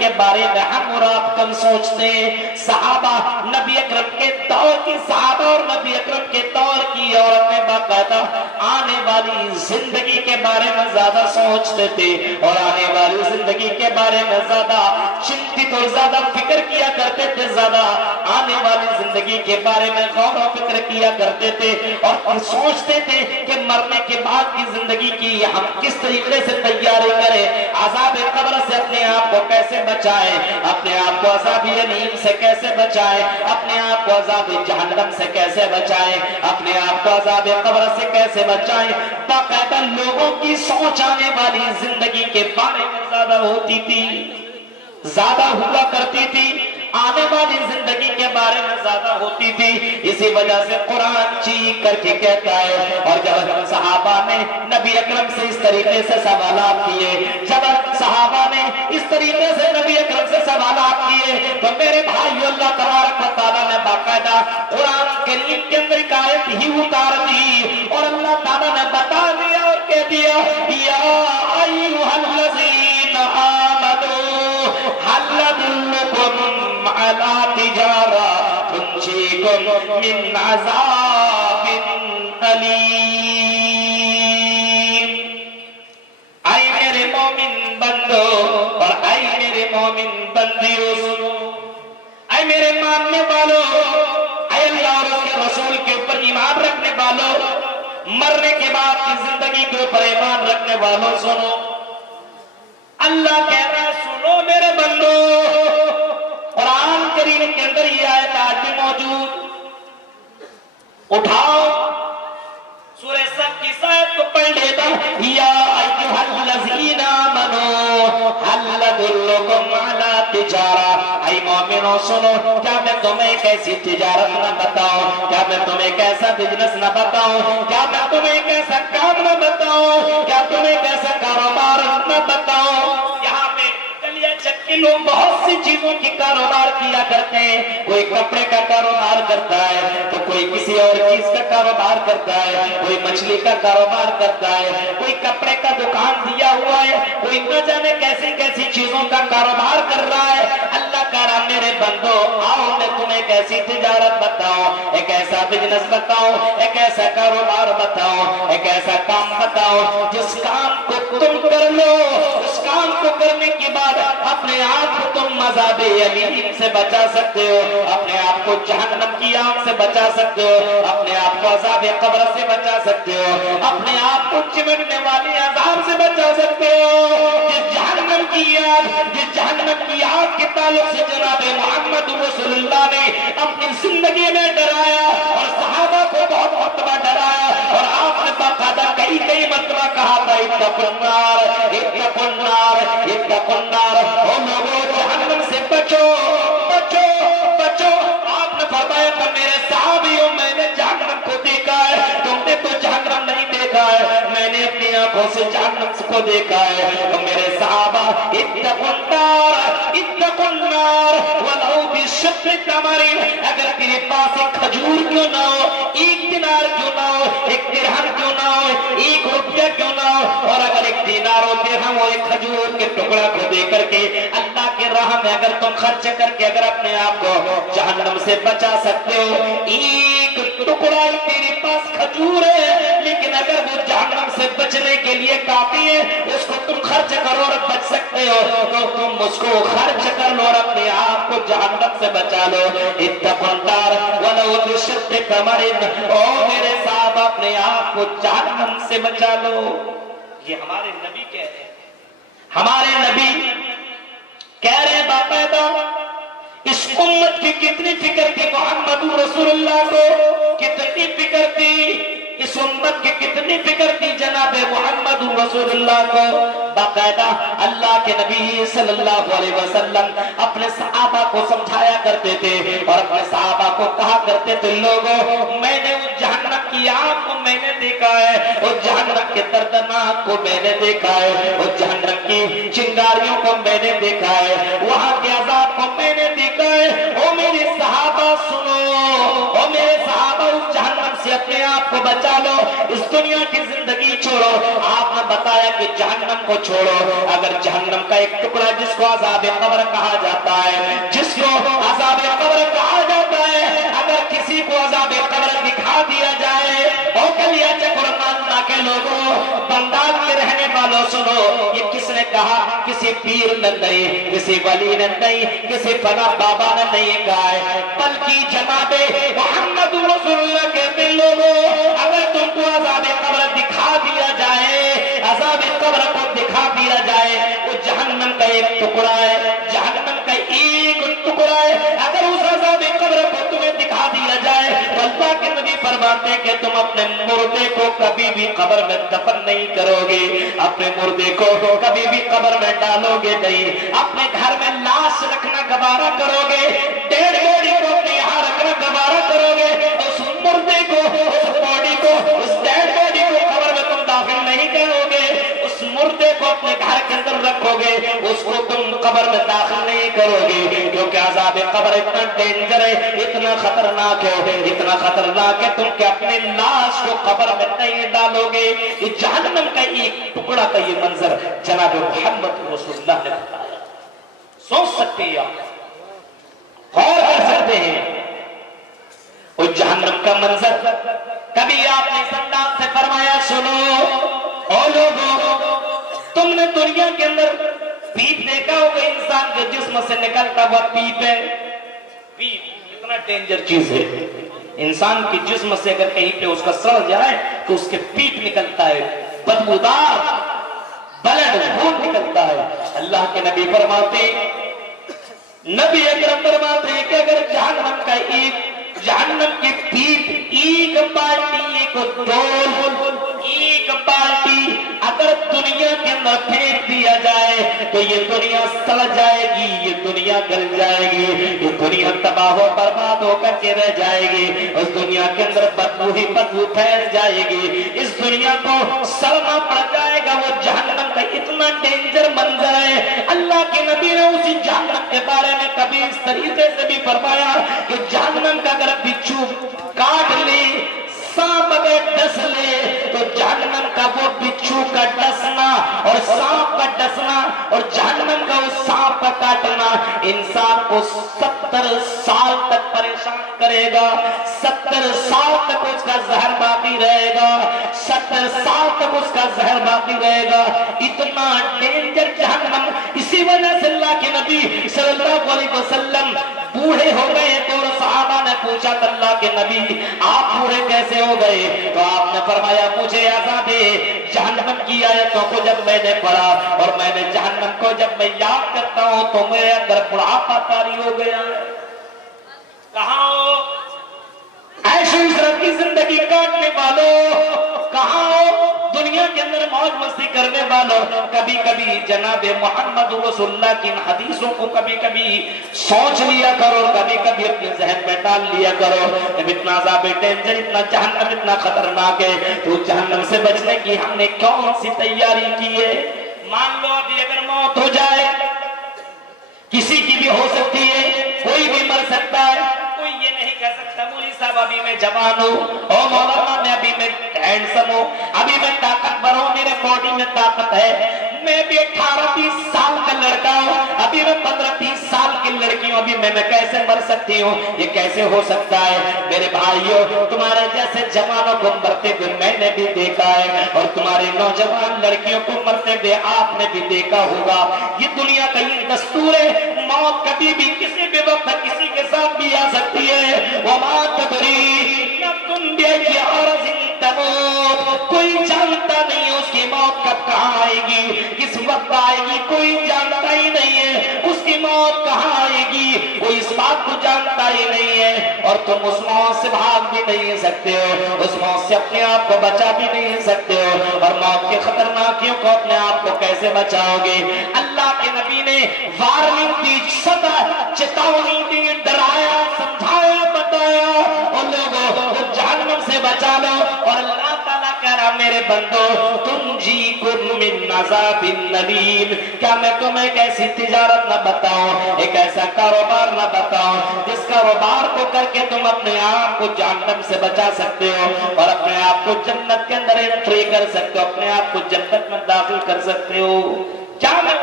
کے بارے میں ہم اور آپ کم سوچتے ہیں؟ صحابہ نبی اکرم کے دور کی صحابہ اور نبی اکرم کے دور کی عورتیں باقاعدہ آنے والی زندگی کے بارے میں زیادہ سوچتے تھے اور آنے والی زندگی کے بارے میں زیادہ چنتت اور زیادہ فکر کیا کرتے تھے، زیادہ آنے والی زندگی کے بارے میں غور و فکر کیا کرتے تھے اور سوچتے تھے کہ مرنے کے بعد کی زندگی کی ہم کس طریقے سے تیاری کریں، عذاب قبر سے اپنے آپ کو کیسے بچائیں، اپنے آپ کو عذاب یمین سے کیسے بچائیں، اپنے آپ کو عذاب جہنم سے کیسے بچائیں، اپنے آپ کو عذاب قبر سے کیسے بچائیں۔ باقاعدہ لوگوں کی سوچ آنے والی زندگی کے بارے میں زیادہ ہوتی تھی، زیادہ ہوا کرتی تھی، آنے والی زندگی کے بارے میں زیادہ ہوتی تھی۔ اسی وجہ سے قرآن چیخ کر کے کہتا ہے، اور جب صحابہ نے نبی اکرم سے اس طریقے سے سوالات کیے، جب صحابہ نے اس طریقے سے نبی اکرم سے سوالات کیے، تو میرے بھائی اللہ تبارک و تعالیٰ نے باقاعدہ قرآن کریم کے اندر ایک آیت ہی اتار دی اور اللہ تعالیٰ نے بتا دیا اور کہہ دیا، یا ایھا الذین آمنوا هل ادلکم علی تجارہ تنجیکم من عذاب علیم۔ اے میرے مومن بندو اور اے میرے مومن بندیوں سنو، اے میرے ماننے والوں، اے اللہ اور اس کے رسول کے اوپر ایمان رکھنے والوں، مرنے کے بعد کی زندگی کے اوپر ایمان رکھنے والوں سنو، اللہ کہہ رہا ہے سنو میرے بندو۔ قرآن کریم کے اندر یہ آیت آج بھی موجود، اٹھاؤ سورہ صف کی آیت کو پڑھ لیتا، یا ایھا الذین آمنوا هل ادلکم علی تجارہ، اے مومنوں سنو، کیا میں تمہیں ایک ایسی تجارت نہ بتاؤں، کیا میں تمہیں ایک ایسا بزنس نہ بتاؤں، کیا میں تمہیں ایک ایسا کام نہ بتاؤں، کیا تمہیں ایک ایسا کاروبار نہ بتاؤں۔ یہاں پہ چلیے چکی لوگ بہت سی چیزوں کی کاروبار کیا کرتے ہیں، کوئی کپڑے کا کاروبار کرتا ہے تو کوئی کسی اور چیز کا کاروبار کرتا ہے، کوئی مچھلی کا کاروبار کرتا ہے، کوئی کپڑے کا دکان دیا ہوا ہے، کوئی نہ جانے کیسی کیسی چیزوں کا کاروبار کر رہا ہے۔ اللہ کہہ رہا میرے بندو آؤ میں تمہیں ایک ایسی تجارت بتاؤں، ایک ایسا بزنس بتاؤں، ایک ایسا کاروبار بتاؤں، ایک ایسا کام بتاؤں جس کام کو تم کر لو، اس کام کو کرنے کے بعد اپنے آپ کو تم عذاب علیم سے بچا سکتے ہو، اپنے آپ کو جہنم کی آگ سے بچا سکتے ہو، اپنے آپ کو عذاب قبر سے بچا سکتے ہو، اپنے آپ کو چمٹنے والی عذاب سے بچا سکتے ہو۔ جس جہنم کی آگ، جس جہنم کی آگ کے تعلق سے جناب محمد رسول اللہ نے اپنی زندگی میں ڈرایا اور صحابہ کو بہت مرتبہ ڈرایا، اور آپ نے باقاعدہ کئی کئی مرتبہ کہا تھا اتقوا النار اتقوا النار اتقوا النار، او لوگوں جہنم سے بچو بچو بچو۔ آپ نے فرمایا تھا میرے صحابیوں میں نے جہنم کو دیکھا ہے، تم نے تو جہنم نہیں دیکھا ہے، میں نے اپنی آنکھوں سے جہنم کو دیکھا ہے۔ تو میرے صحابہ اتقوا النار اتقوا النار ولو بشق تمر، اگر تیرے پاس ایک کھجور کیوں نہ ہو، ایک دینار کیوں نہ ہو، ایک درہم کیوں نہ ہو، ایک روپیہ کیوں نہ ہو، اور اگر ایک دینار و درہم اور ایک کھجور کے ٹکڑا کو دے کر کے اللہ کے راہ میں اگر تم خرچ کر کے اگر اپنے آپ کو جہنم سے بچا سکتے ہو، ایک ٹکڑا ہی تیرے پاس کھجور ہے لیکن اگر وہ جہنم سے بچنے کے لیے کافی ہے، اس کو تم خرچ کرو اور بچ سکتے ہو تو تم اس کو خرچ کر لو اور اپنے آپ کو جہنم سے بچا لو۔ اتقوا النار ولو بشق تمر، او میرے صاحب اپنے آپ کو جہنم سے بچا لو۔ یہ ہمارے نبی کہہ رہے ہیں، ہمارے نبی کہہ رہے ہیں باقاعدہ اس امت کی کتنی فکر تھی محمد رسول اللہ کو، کتنی فکر تھی اس امت کی، کتنی فکر تھی جناب محمد رسول اللہ کو۔ باقاعدہ اللہ کے نبی صلی اللہ علیہ وسلم اپنے صحابہ کو سمجھایا کرتے تھے اور اپنے صحابہ کو کہا کرتے تھے لوگوں میں نے اس جہنم کی آگ کو میں نے دیکھا ہے، اس جہنم کے دردناک کو میں نے دیکھا ہے، اس جہنم کی چنگاریوں کو میں نے دیکھا ہے، وہاں کے عذاب کو میں نے دیکھا ہے۔ او میرے صحابہ سنو، او میرے صحابہ اس جہنم سے اپنے آپ کو بچا لو، اس دنیا کی زندگی چھوڑو۔ آپ نے بتایا کہ جہنم کو چھوڑو، اگر جہنم کا ایک ٹکڑا جس کو عذاب قبر کہا جاتا ہے، جس کو عذاب قبر کہا جاتا ہے، اگر کسی کو عذاب قبر دکھا دیا جائے، او کلیا چکرمانتا کے لوگوں، بغداد کے رہنے والوں سنو، یہ کس نے کہا؟ کسی پیر نے نہیں، کسی ولی نے نہیں، کسی فنا بابا نے نہیں کہا ہے، بلکہ جناب محمد رسول اللہ کہتے ہیں لوگوں، اگر تم کو عذاب قبر دکھا دیا جائے، عذاب قبر کو دکھا دیا جائے، وہ جہنم کا ایک ٹکڑا ہے، جہنم کا ایک ٹکڑا ہے، اگر اس عذاب قبر کو تمہیں دکھا دیا جائے تو اللہ کے نبی فرماتے کہ تم اپنے مردے کو کبھی بھی قبر میں دفن نہیں کرو گے، اپنے مردے کو کبھی بھی قبر میں ڈالو گے نہیں، اپنے گھر میں لاش رکھنا گوارا کرو گے، ڈیڈ باڈی کو اپنے یہاں رکھنا گوارا کرو گے، اس مردے کو، اس باڈی کو، اس ڈیڈ باڈی کو قبر میں تم داخل نہیں کرو گے، اس مردے کو اپنے گھر کے اندر رکھو گے، اس کو تم قبر میں داخل نہیں کرو گے، کیونکہ عذاب قبر اتنا ڈینجر ہے، اتنا خطرناک ہے، اتنا خطرناک ہے تم کہ اپنے لاش کو قبر میں نہیں ڈالو گے۔ یہ جہنم کا ایک ٹکڑا کا یہ منظر جناب محمد رسول اللہ نے بتایا، سوچ سکتے ہیں آپ، غور کر سکتے ہیں وہ جہنم کا منظر۔ کبھی آپ نے اس انداز سے فرمایا سنو او لوگوں، تم نے دنیا کے اندر پیپ دیکھا ہوگا، انسان کے جسم سے نکلتا ہوا پیپ ہے، پیپ اتنا ڈینجر چیز ہے، انسان کے جسم سے اگر کہیں پہ اس کا سڑ جائے تو اس کے پیپ نکلتا ہے، بدبودار بلڈ خون نکلتا ہے۔ اللہ کے نبی فرماتے، نبی اکرم فرماتے ہیں کہ اگر جہنم کا ایک، جہنم کی پیپ ایک بالٹی، ایک ڈول، ایک بالٹی اگر دنیا کے اندر پھینک دیا جائے تو یہ دنیا سڑ جائے گی، یہ دنیا گل جائے گی، یہ دنیا تباہ و برباد ہو کر کے رہ جائے گی، اس دنیا کے اندر بدبو ہی بدبو پھیل جائے گی، اس دنیا کو سڑنا پڑ جائے گا۔ وہ جہنم کا اتنا ڈینجر منظر ہے۔ اللہ کے نبی نے اسی جہنم کے بارے میں کبھی اس طریقے سے بھی فرمایا کہ جہنم کا اگر بچھو کاٹ لے، سانپ اگر ڈس لے تو جہنم کا وہ بچھو کا ڈسنا اور سانپ کا ڈسنا اور جہنم کا وہ سانپ کا کاٹنا انسان کو 70 سال تک پریشان کرے گا، 70 سال تک اس کا زہر باقی رہے گا، 70 سال تک اس کا زہر باقی رہے گا، اتنا ڈینجر جہنم۔ اسی وجہ سے اللہ کے نبی صلی اللہ علیہ وسلم بوڑھے ہو گئے تو صحابہ نے پوچھا اللہ کے نبی آپ بوڑھے کیسے ہو گئے؟ تو آپ نے فرمایا مجھے عذاب جہنم کی آیتوں کو جب میں نے پڑھا اور میں نے جہنم کو جب میں یاد کرتا ہوں تو میرے اندر بڑھاپا طاری ہو گیا۔ کہاں ہو عیش و عشرت کی زندگی کاٹنے والوں؟ کہاں ہو دنیا کے اندر موج مستی کرنے والوں؟ کبھی کبھی جناب محمد رسول اللہ کی حدیثوں کو کبھی کبھی سوچ لیا کرو، کبھی کبھی اپنے ذہن میں ڈال لیا کرو۔ جب اتنا عذاب ڈینجر، اتنا جہنم اتنا خطرناک ہے تو جہنم سے بچنے کی ہم نے کون سی تیاری کی ہے؟ مان لو ابھی اگر موت ہو جائے، کسی کی بھی ہو سکتی ہے، کوئی بھی مر سکتا ہے، کوئی یہ نہیں کہہ سکتا مولوی صاحب ابھی میں جوان ہوں، او مولانا میں ابھی میں ہینڈسم ہوں، ابھی میں طاقتور ہوں، میرے باڈی میں طاقت ہے، میں بھی 18-20 سال کا لڑکا ہوں، ابھی میں 15-20 سال کی لڑکی ہوں، ابھی میں کیسے مر سکتی ہوں؟ یہ کیسے ہو سکتا ہے؟ میرے بھائیوں، تمہارے جیسے جوانوں کو مرتے ہوئے میں نے بھی دیکھا ہے اور تمہارے نوجوان لڑکیوں کو مرتے ہوئے آپ نے بھی دیکھا ہوگا۔ یہ دنیا کا یہ دستور ہے، موت کبھی بھی کسی بھی وقت کسی کے ساتھ بھی آ سکتی ہے۔ وَمَا تَدْرِي نَفْسٌ بِأَيِّ أَرْضٍ تَمُوتُ، کوئی جانتا نہیں اس کی موت کب کہاں آئے گی، کس وقت آئے گی، کوئی جانتا ہی نہیں ہے اس کی موت کہاں آئے گی، کوئی اس بات کو جانتا ہی نہیں ہے، اور تم اس موت سے بھاگ بھی نہیں سکتے ہو، اس موت سے اپنے آپ کو بچا بھی نہیں سکتے ہو، اور موت کے خطرناکیوں کو اپنے آپ کو کیسے بچاؤ گے؟ اللہ کے نبی نے وارننگ دی، سدا چتاونی دی، ڈرایا، سمجھایا، بتایا ان لوگوں کو جہنم سے بچا لو، اور اللہ تعالیٰ کہہ رہا میرے بندو تنجیکم من عذاب النلیم، کیا میں تمہیں ایک ایسی تجارت نہ بتاؤں، ایک ایسا کاروبار نہ بتاؤں جس کاروبار کو کر کے تم اپنے آپ کو جہنم سے بچا سکتے ہو اور اپنے آپ کو جنت کے اندر انٹری کر سکتے ہو، اپنے آپ کو جنت میں داخل کر سکتے ہو؟ کیا میں